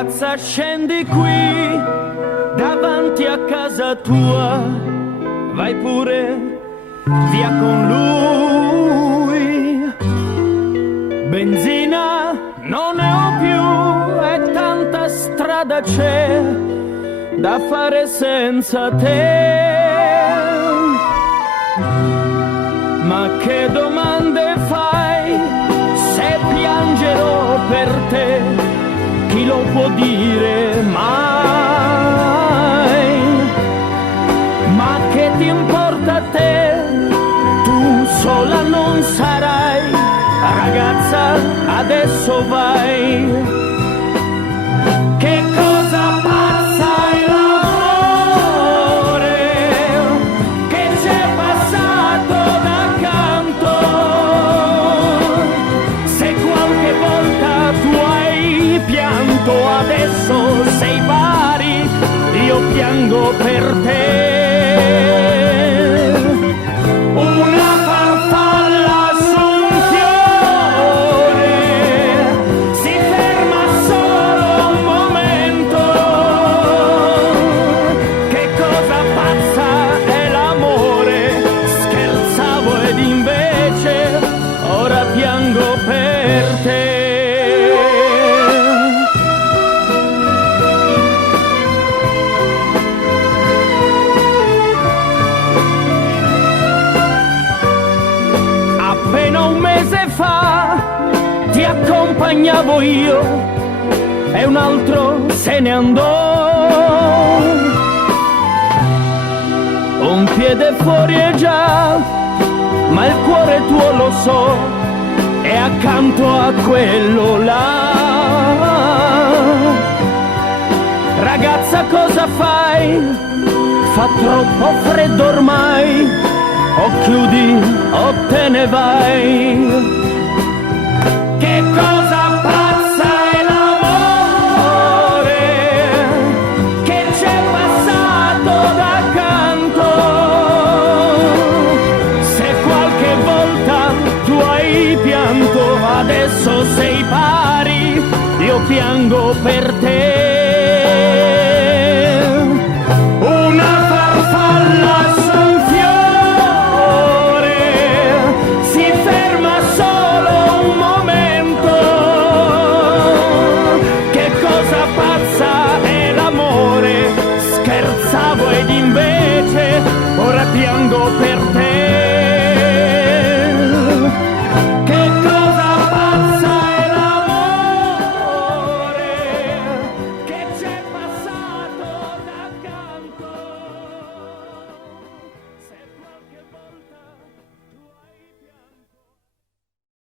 Ragazza, scendi qui davanti a casa tua, vai pure via con lui. Benzina non ne ho più e tanta strada c'è da fare senza te. Ma che domande fai se piangerò per te? Chi lo può dire mai? Ma che ti importa a te? Tu sola non sarai, ragazza, adesso vai. Che cosa pazza è l'amore che c'è passato d'accanto. Se qualche volta tu hai pianto, adesso sei pari, io piango per te. Una farfalla su un fiore si ferma solo un momento. Che cosa pazza è l'amore, scherzavo ed invece ora piango per te. Appena un mese fa ti accompagnavo io e un altro se ne andò. Un piede fuori è già, ma il cuore tuo lo so, è accanto a quello là. Ragazza, cosa fai? Fa troppo freddo ormai, o chiudi o te ne vai. Che cosa pazza è l'amore che c'è passato d'accanto. Se qualche volta tu hai pianto, adesso sei pari, io piango per te.